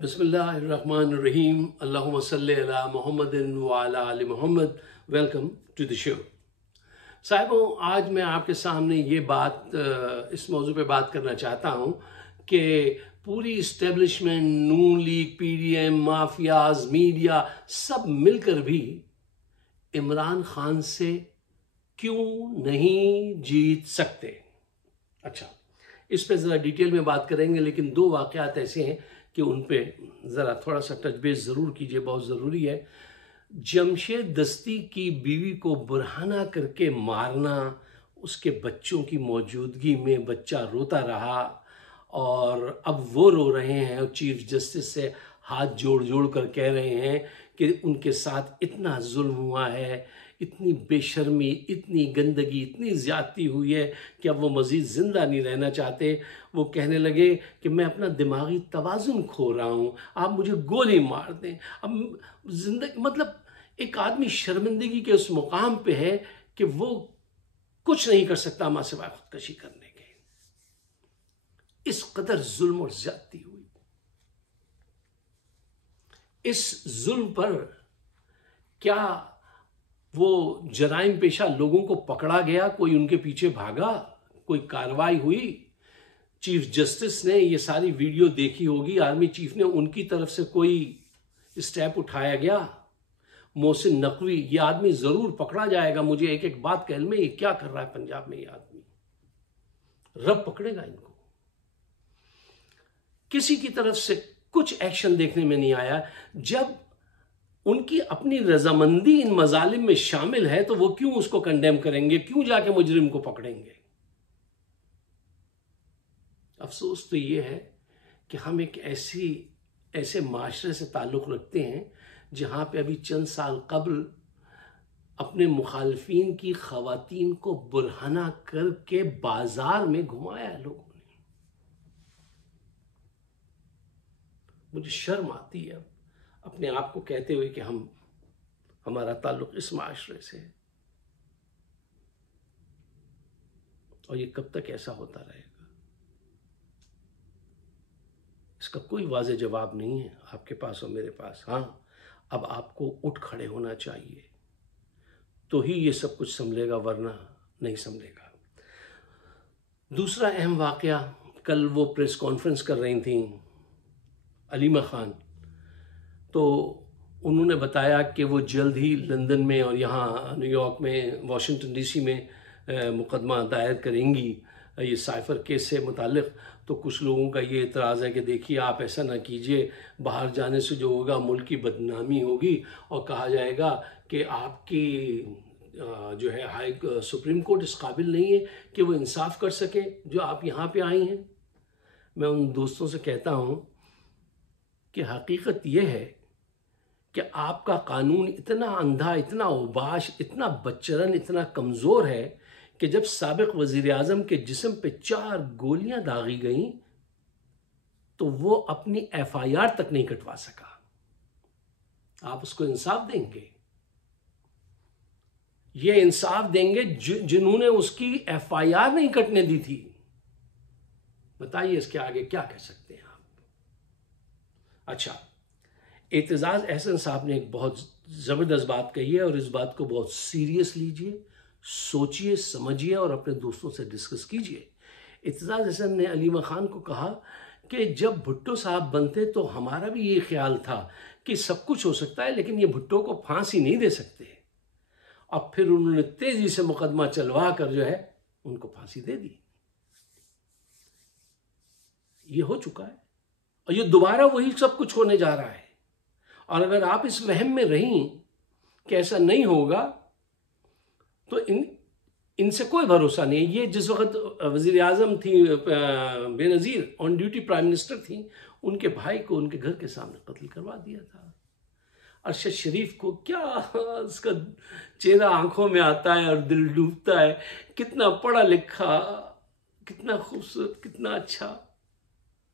बिस्मिल्लाहिर्रहमानिर्रहीम। अल्लाहुम्मा सल्ली अला मुहम्मदिन व अला आलि Muhammad. Welcome to the show. साहिबों, आज मैं आपके सामने ये इस मौजू पे बात करना चाहता हूँ कि पूरी इस्टेब्लिशमेंट, नून लीग, पीडीएम, माफियाज, मीडिया सब मिलकर भी इमरान खान से क्यों नहीं जीत सकते। अच्छा, इस पे ज़रा डिटेल में बात करेंगे, लेकिन दो वाक़यात ऐसे हैं कि उन पे ज़रा थोड़ा सा टच बेस ज़रूर कीजिए, बहुत ज़रूरी है। जमशेद दस्ती की बीवी को बुरहाना करके मारना, उसके बच्चों की मौजूदगी में बच्चा रोता रहा और अब वो रो रहे हैं और चीफ जस्टिस से हाथ जोड़ जोड़ कर कह रहे हैं कि उनके साथ इतना जुल्म हुआ है, इतनी बेशर्मी, इतनी गंदगी, इतनी ज़्यादती हुई है कि अब वो मज़ीद ज़िंदा नहीं रहना चाहते। वो कहने लगे कि मैं अपना दिमागी तवाज़ुन खो रहा हूँ, आप मुझे गोली मार दें। अब जिंदगी मतलब एक आदमी शर्मिंदगी के उस मुकाम पे है कि वो कुछ नहीं कर सकता मां सिवाय खुदकशी करने के। इस कदर जुल्म और ज्यादती हुई। इस जुल्म पर क्या वो जराइम पेशा लोगों को पकड़ा गया, कोई उनके पीछे भागा, कोई कार्रवाई हुई? चीफ जस्टिस ने ये सारी वीडियो देखी होगी, आर्मी चीफ ने, उनकी तरफ से कोई स्टेप उठाया गया? मोहसिन नकवी, ये आदमी जरूर पकड़ा जाएगा। मुझे एक एक बात कहल में, ये क्या कर रहा है पंजाब में ये आदमी, रब पकड़ेगा इनको। किसी की तरफ से कुछ एक्शन देखने में नहीं आया। जब उनकी अपनी रजामंदी इन मजालिम में शामिल है तो वो क्यों उसको कंडेम करेंगे, क्यों जाके मुजरिम को पकड़ेंगे? अफसोस तो ये है कि हम एक ऐसे माशरे से ताल्लुक़ रखते हैं जहां पे अभी चंद साल कबल अपने मुखालफीन की खवातीन को बुरहाना करके बाजार में घुमाया है लोगों ने। मुझे शर्म आती है अपने आप को कहते हुए कि हमारा ताल्लुक इस माशरे से है, और ये कब तक ऐसा होता रहेगा, इसका कोई वाज़ेह जवाब नहीं है आपके पास और मेरे पास। हाँ, अब आपको उठ खड़े होना चाहिए तो ही ये सब कुछ संभलेगा, वरना नहीं संभलेगा। दूसरा अहम वाकया, कल वो प्रेस कॉन्फ्रेंस कर रही थी अलीमा खान, तो उन्होंने बताया कि वो जल्द ही लंदन में और यहाँ न्यूयॉर्क में, वाशिंगटन डीसी में मुकदमा दायर करेंगी ये साइफर केस से मुतालिक। तो कुछ लोगों का ये एतराज़ है कि देखिए आप ऐसा ना कीजिए, बाहर जाने से जो होगा मुल्क की बदनामी होगी और कहा जाएगा कि आपकी जो है सुप्रीम कोर्ट इस काबिल नहीं है कि वो इंसाफ कर सके जो आप यहाँ पे आई हैं। मैं उन दोस्तों से कहता हूँ कि हकीकत यह है कि आपका कानून इतना अंधा, इतना उबाश, इतना बच्चरन, इतना कमज़ोर है कि जब साबिक वज़ीर आज़म के जिस्म पे 4 गोलियां दागी गईं तो वो अपनी FIR तक नहीं कटवा सका। आप उसको इंसाफ देंगे? ये इंसाफ देंगे जिन्होंने उसकी FIR नहीं कटने दी थी? बताइए इसके आगे क्या कह सकते हैं आप? अच्छा, एतजाज अहसन साहब ने एक बहुत ज़बरदस्त बात कही है और इस बात को बहुत सीरियस लीजिए, सोचिए, समझिए और अपने दोस्तों से डिस्कस कीजिए। एतजाज अहसन ने अलीमा खान को कहा कि जब भुट्टो साहब बनते तो हमारा भी ये ख्याल था कि सब कुछ हो सकता है, लेकिन ये भुट्टो को फांसी नहीं दे सकते। अब फिर उन्होंने तेजी से मुकदमा चलवा कर जो है उनको फांसी दे दी। ये हो चुका है और ये दोबारा वही सब कुछ होने जा रहा है। और अगर आप इस वहम में रहीं कि ऐसा नहीं होगा तो इनसे कोई भरोसा नहीं है। ये जिस वक्त वज़ीर आज़म थी, Benazir on duty prime minister थी, उनके भाई को उनके घर के सामने कत्ल करवा दिया था। अरशद शरीफ को क्या, उसका चेहरा आंखों में आता है और दिल डूबता है। कितना पढ़ा लिखा, कितना खूबसूरत, कितना अच्छा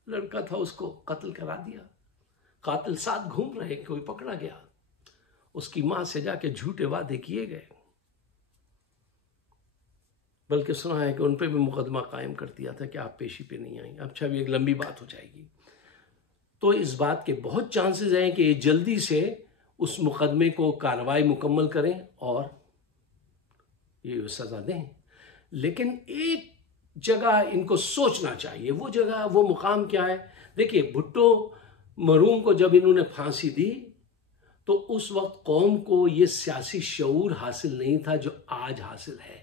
लड़का था, उसको कत्ल करा दिया। कातिल साथ घूम रहे, कोई पकड़ा गया, उसकी मां से जाके झूठे वादे किए गए, बल्कि सुना है कि उन पे भी मुकदमा कायम कर दिया था कि आप पेशी पे नहीं आई। अच्छा, भी एक लंबी बात हो जाएगी। तो इस बात के बहुत चांसेस हैं कि ये जल्दी से उस मुकदमे को कार्रवाई मुकम्मल करें और ये सजा दें। लेकिन एक जगह इनको सोचना चाहिए, वो जगह, वो मुकाम क्या है? देखिए, भुट्टो मरहूम को जब इन्होंने फांसी दी तो उस वक्त कौम को ये सियासी शऊर हासिल नहीं था जो आज हासिल है।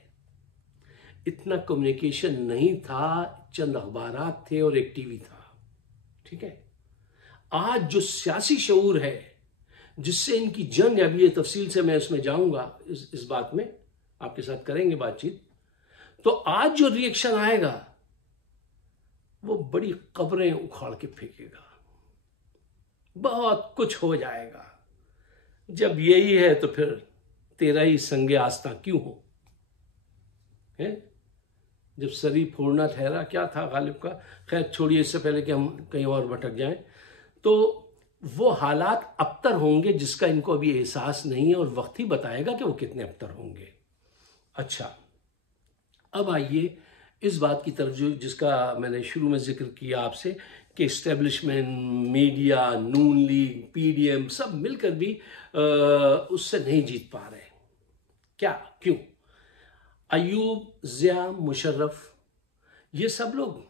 इतना कम्युनिकेशन नहीं था, चंद अखबारात थे और एक टीवी था, ठीक है। आज जो सियासी शऊर है जिससे इनकी जंग, अभी ये तफसील से मैं इसमें जाऊंगा, इस बात में आपके साथ करेंगे बातचीत, तो आज जो रिएक्शन आएगा वो बड़ी कब्रें उखाड़ के फेंकेगा, बहुत कुछ हो जाएगा। जब यही है तो फिर तेरा ही संगे आस्था क्यों हो, है? जब सरी फोड़ना ठहरा, क्या था गालिब का? खैर छोड़िए, इससे पहले कि हम कहीं और भटक जाएं, तो वो हालात अबतर होंगे जिसका इनको अभी एहसास नहीं है और वक्त ही बताएगा कि वो कितने अबतर होंगे। अच्छा, अब आइए इस बात की तरफ जो जिसका मैंने शुरू में जिक्र किया आपसे कि इस्टेब्लिशमेंट, मीडिया, नून लीग, पीडीएम सब मिलकर भी उससे नहीं जीत पा रहे। क्या, क्यों? अयूब, जिया, मुशर्रफ, ये सब लोग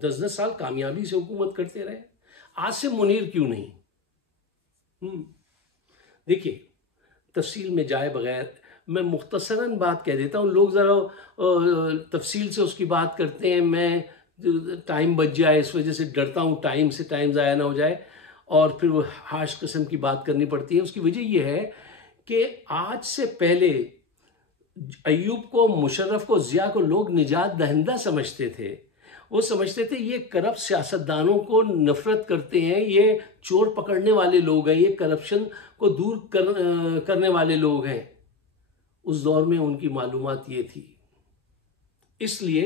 10-10 साल कामयाबी से हुकूमत करते रहे, आसिम मुनीर क्यों नहीं? देखिए, तफसील में जाए बगैर मैं मुख्तसरन बात कह देता हूँ। लोग ज़रा तफसील से उसकी बात करते हैं, मैं टाइम बच जाए इस वजह से डरता हूँ, टाइम ज़ाया ना हो जाए और फिर वो हाश किस्म की बात करनी पड़ती है। उसकी वजह यह है कि आज से पहले अयूब को, मुशर्रफ को, ज़िया को लोग निजात दहिंदा समझते थे। वो समझते थे ये करप्ट सियासतदानों को नफरत करते हैं, ये चोर पकड़ने वाले लोग हैं, ये करप्शन को दूर करने वाले लोग हैं। उस दौर में उनकी मालूमात ये थी, इसलिए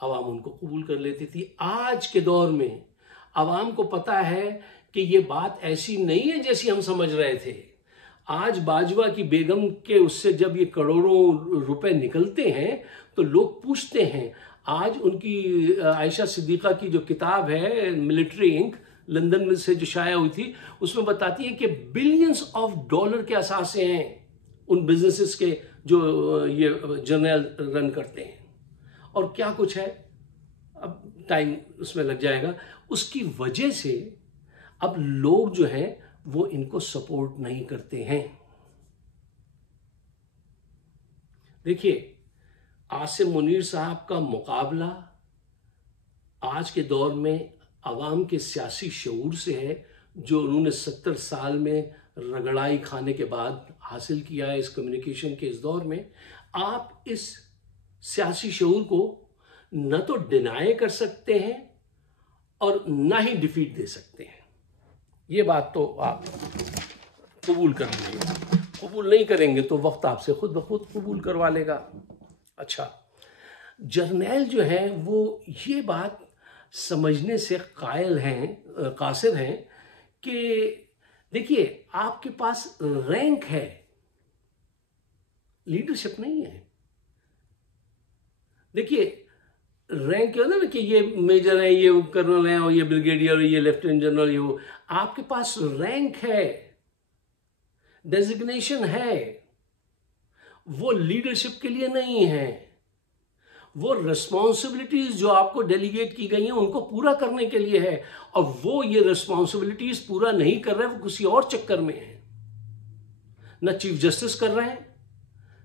अवाम उनको कबूल कर लेती थी। आज के दौर में अवाम को पता है कि ये बात ऐसी नहीं है जैसी हम समझ रहे थे। आज बाजवा की बेगम के उससे जब ये करोड़ों रुपए निकलते हैं तो लोग पूछते हैं। आज उनकी आयशा सिद्दीक़ा की जो किताब है मिलिट्री इंक, लंदन में से जो शाया हुई थी, उसमें बताती है कि बिलियंस ऑफ डॉलर के असासे हैं उन बिजनेसेस के जो ये जर्नल रन करते हैं, और क्या कुछ है, अब टाइम उसमें लग जाएगा। उसकी वजह से अब लोग जो हैं वो इनको सपोर्ट नहीं करते हैं। देखिए, आसिम मुनीर साहब का मुकाबला आज के दौर में अवाम के सियासी शऊर से है, जो उन्होंने 70 साल में रगड़ाई खाने के बाद हासिल किया है इस कम्युनिकेशन के इस दौर में। आप इस सियासी शऊर को न तो डिनाई कर सकते हैं और ना ही डिफीट दे सकते हैं। ये बात तो आप कबूल कर लीजिए। कबूल नहीं करेंगे तो वक्त आपसे खुद ब खुद कबूल करवा लेगा। अच्छा, जर्नैल जो हैं वो ये बात समझने से कासिर हैं कि देखिए, आपके पास रैंक है, लीडरशिप नहीं है। देखिए, रैंक क्या होता है ना कि ये मेजर है, ये कर्नल है, और ये ब्रिगेडियर, ये लेफ्टिनेंट जनरल, ये वो। आपके पास रैंक है, डेजिग्नेशन है, वो लीडरशिप के लिए नहीं है। वो रिस्पॉन्सिबिलिटीज जो आपको डेलीगेट की गई हैं उनको पूरा करने के लिए है, और वो ये रिस्पॉन्सिबिलिटीज पूरा नहीं कर रहे, वो किसी और चक्कर में है। ना चीफ जस्टिस कर रहे हैं,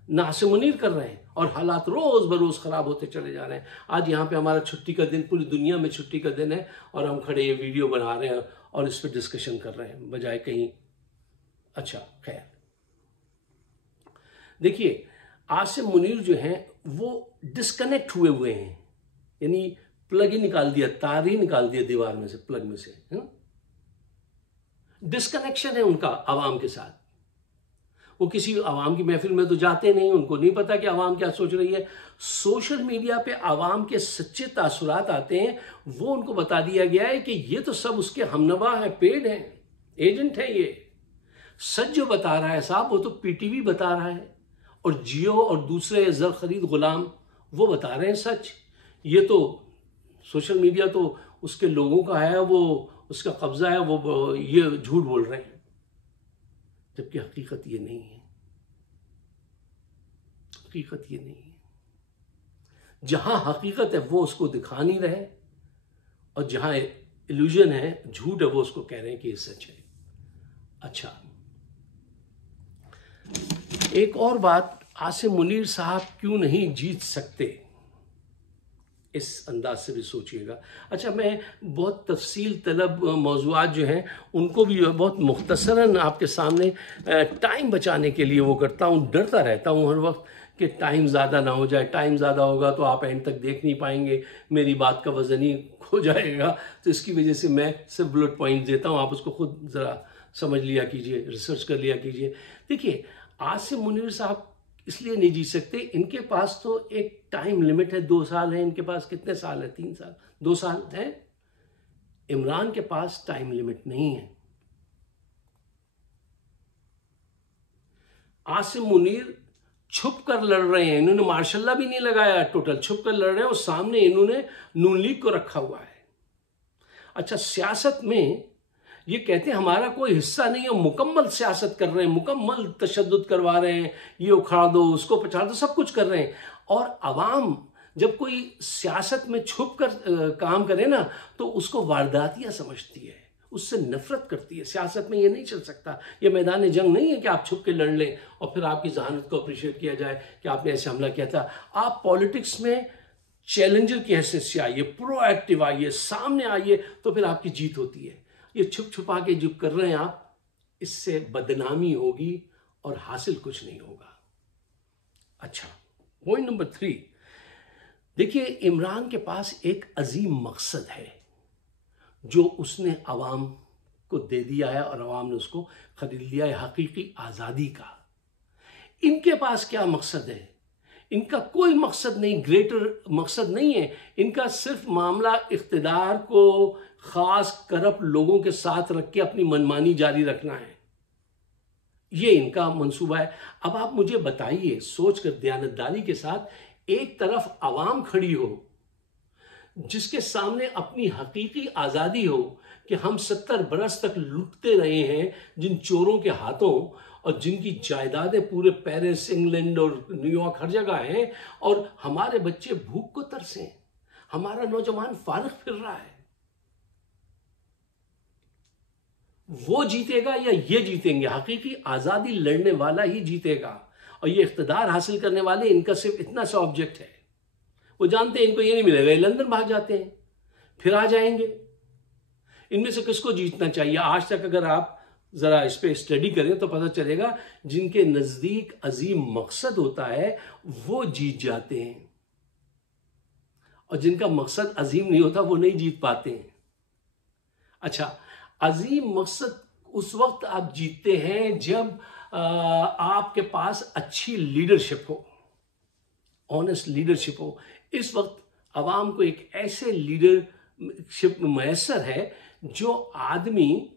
ना आसिम मुनीर कर रहे हैं, और हालात रोज बरोज खराब होते चले जा रहे हैं। आज यहाँ पे हमारा छुट्टी का दिन, पूरी दुनिया में छुट्टी का दिन है, और हम खड़े ये वीडियो बना रहे हैं और इस पर डिस्कशन कर रहे हैं बजाय कहीं। अच्छा, खैर, देखिए, आसिम मुनीर जो हैं वो डिस्कनेक्ट हुए हैं, यानी प्लग ही निकाल दिया, तार ही निकाल दिया दीवार में से, प्लग में से। डिस्कनेक्शन है उनका आवाम के साथ। वो किसी आवाम की महफिल में तो जाते नहीं, उनको नहीं पता कि आवाम क्या सोच रही है। सोशल मीडिया पे आवाम के सच्चे तासुरात आते हैं, वो उनको बता दिया गया है कि ये तो सब उसके हमनवा है, पेड हैं, एजेंट है। ये सच जो बता रहा है साहब, वो तो पीटीवी बता रहा है, और जियो और दूसरे जर खरीद गुलाम वो बता रहे हैं सच। ये तो सोशल मीडिया तो उसके लोगों का है, वो उसका कब्जा है, वो ये झूठ बोल रहे हैं, जबकि हकीकत ये नहीं है। हकीकत ये नहीं है। जहां हकीकत है वो उसको दिखा नहीं रहे, और जहां इल्यूजन है, झूठ है, वो उसको कह रहे हैं कि ये सच है। अच्छा, एक और बात, आसिम मुनीर साहब क्यों नहीं जीत सकते, इस अंदाज से भी सोचिएगा। अच्छा, मैं बहुत तफसील तलब मौज़ूआत जो हैं उनको भी बहुत मुख्तसरन आपके सामने टाइम बचाने के लिए वो करता हूँ। डरता रहता हूँ हर वक्त कि टाइम ज़्यादा ना हो जाए। टाइम ज़्यादा होगा तो आप एंड तक देख नहीं पाएंगे, मेरी बात का वज़न ही खो जाएगा। तो इसकी वजह से मैं सिर्फ बुलेट पॉइंट देता हूँ, आप उसको खुद ज़रा समझ लिया कीजिए, रिसर्च कर लिया कीजिए। देखिए, आसिम मुनीर साहब इसलिए नहीं जीत सकते, इनके पास तो एक टाइम लिमिट है, 2 साल है। इनके पास कितने साल है? 3 साल, 2 साल है। इमरान के पास टाइम लिमिट नहीं है। आसिम मुनीर छुप कर लड़ रहे हैं, इन्होंने मार्शल्ला भी नहीं लगाया, टोटल छुप कर लड़ रहे हैं, और सामने इन्होंने नून लीग को रखा हुआ है। अच्छा, सियासत में ये कहते हैं हमारा कोई हिस्सा नहीं है, मुकम्मल सियासत कर रहे हैं, मुकम्मल तशद्दुद करवा रहे हैं, ये उखाड़ दो, उसको पछाड़ दो, सब कुछ कर रहे हैं। और अवाम जब कोई सियासत में छुप कर काम करे ना, तो उसको वारदातियां समझती है, उससे नफरत करती है। सियासत में ये नहीं चल सकता। ये मैदान जंग नहीं है कि आप छुप के लड़ लें और फिर आपकी जहानत को अप्रिशिएट किया जाए कि आपने ऐसे हमला किया था। आप पॉलिटिक्स में चैलेंजर की हैसियत से आइए, प्रोएक्टिव आइए, सामने आइए, तो फिर आपकी जीत होती है। ये छुप छुपा के जो कर रहे हैं आप, इससे बदनामी होगी और हासिल कुछ नहीं होगा। अच्छा, पॉइंट नंबर 3, देखिए, इमरान के पास एक अजीम मकसद है जो उसने अवाम को दे दिया है और अवाम ने उसको खरीद लिया है, हकीकी आज़ादी का। इनके पास क्या मकसद है? इनका कोई मकसद नहीं, ग्रेटर मकसद नहीं है। इनका सिर्फ मामला इख्तिदार को खास करप्ट लोगों के साथ रख के अपनी मनमानी जारी रखना है। ये इनका मंसूबा है। अब आप मुझे बताइए, सोचकर दयानतदारी के साथ, एक तरफ अवाम खड़ी हो जिसके सामने अपनी हकीकी आज़ादी हो कि हम 70 बरस तक लूटते रहे हैं जिन चोरों के हाथों, और जिनकी जायदादें पूरे पेरिस, इंग्लैंड और न्यूयॉर्क हर जगह हैं, और हमारे बच्चे भूख को तरसे, हमारा नौजवान फारिग फिर रहा है। वो जीतेगा या ये जीतेंगे? हकीकी आज़ादी लड़ने वाला ही जीतेगा। और ये इख्तिदार हासिल करने वाले, इनका सिर्फ इतना सा ऑब्जेक्ट है, वो जानते हैं इनको ये नहीं मिलेगा, ये लंदन भाग जाते हैं, फिर आ जाएंगे। इनमें से किसको जीतना चाहिए? आज तक अगर आप जरा इस पे स्टडी करें तो पता चलेगा जिनके नजदीक अजीम मकसद होता है वो जीत जाते हैं, और जिनका मकसद अजीम नहीं होता वो नहीं जीत पाते हैं। अच्छा, अजीम मकसद उस वक्त आप जीतते हैं जब आपके पास अच्छी लीडरशिप हो, ऑनेस्ट लीडरशिप हो। इस वक्त अवाम को एक ऐसे लीडरशिप मैसर है जो आदमी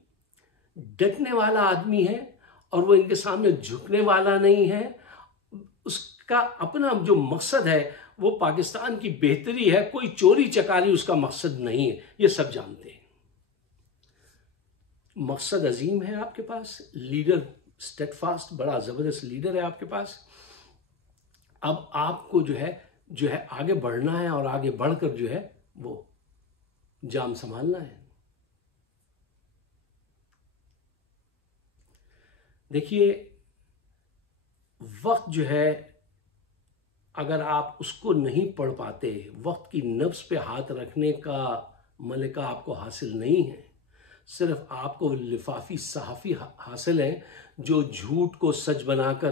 डटने वाला आदमी है, और वो इनके सामने झुकने वाला नहीं है। उसका अपना जो मकसद है वो पाकिस्तान की बेहतरी है, कोई चोरी चकारी उसका मकसद नहीं है, ये सब जानते हैं। मकसद अजीम है आपके पास, लीडर स्टेडफास्ट, बड़ा जबरदस्त लीडर है आपके पास। अब आपको जो है आगे बढ़ना है, और आगे बढ़कर जो है वो जाम संभालना है। देखिए, वक्त जो है, अगर आप उसको नहीं पढ़ पाते, वक्त की नब्ज पे हाथ रखने का मलिका आपको हासिल नहीं है। सिर्फ आपको लिफाफी सहाफ़ी हासिल है जो झूठ को सच बनाकर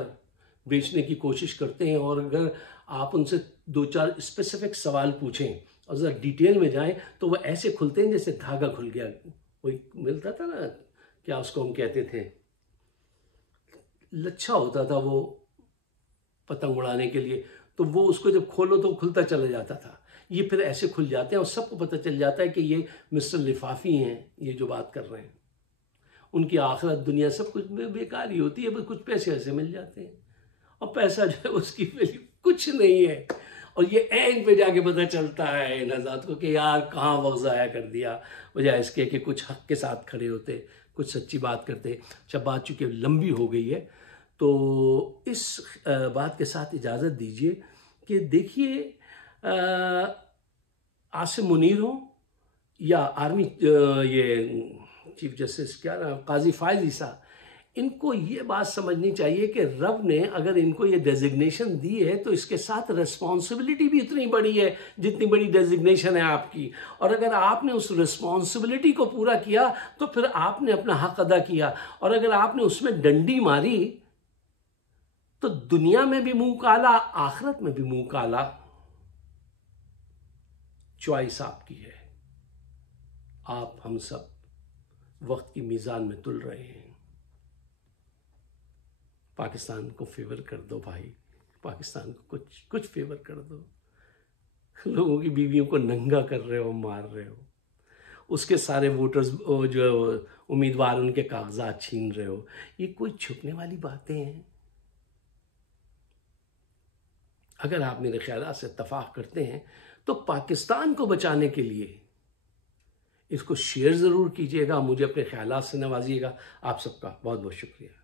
बेचने की कोशिश करते हैं। और अगर आप उनसे 2-4 स्पेसिफिक सवाल पूछें और ज़रा डिटेल में जाएं तो वो ऐसे खुलते हैं जैसे धागा खुल गया। वही मिलता था ना, क्या उसको हम कहते थे, लच्छा होता था वो पतंग उड़ाने के लिए, तो वो उसको जब खोलो तो खुलता चला जाता था। ये फिर ऐसे खुल जाते हैं और सबको पता चल जाता है कि ये मिस्टर लिफाफी हैं, ये जो बात कर रहे हैं। उनकी आखिरत दुनिया सब कुछ बेकार ही होती है, बस कुछ पैसे ऐसे मिल जाते हैं, और पैसा जो है उसकी वैल्यू कुछ नहीं है। और ये एंड पे जाके पता चलता है इन हज़रात को कि यार कहाँ वक्त ज़ाया कर दिया, बजाय इसके कि कुछ हक के साथ खड़े होते, कुछ सच्ची बात करते। अच्छा, बात चूँकि लंबी हो गई है तो इस बात के साथ इजाज़त दीजिए कि देखिए, आसिम मुनीर हो या आर्मी ये चीफ जस्टिस क्या नाम, काजी फाइज ईसा, इनको ये बात समझनी चाहिए कि रब ने अगर इनको ये डेजिग्नेशन दी है तो इसके साथ रिस्पॉन्सिबिलिटी भी इतनी बड़ी है जितनी बड़ी डेजिग्नेशन है आपकी। और अगर आपने उस रिस्पॉन्सिबिलिटी को पूरा किया तो फिर आपने अपना हक अदा किया। और अगर आपने उसमें डंडी मारी तो दुनिया में भी मुंह काला, आखिरत में भी मुंह काला। चॉइस आपकी है। आप हम सब वक्त की मीज़ान में तुल रहे हैं। पाकिस्तान को फेवर कर दो भाई, पाकिस्तान को कुछ फेवर कर दो। लोगों की बीवियों को नंगा कर रहे हो, मार रहे हो, उसके सारे वोटर्स जो उम्मीदवार उनके कागजात छीन रहे हो। ये कोई छुपने वाली बातें हैं? अगर आप मेरे ख्याल से इत्तफाक करते हैं तो पाकिस्तान को बचाने के लिए इसको शेयर ज़रूर कीजिएगा, मुझे अपने ख्यालात से नवाजिएगा। आप सबका बहुत बहुत शुक्रिया।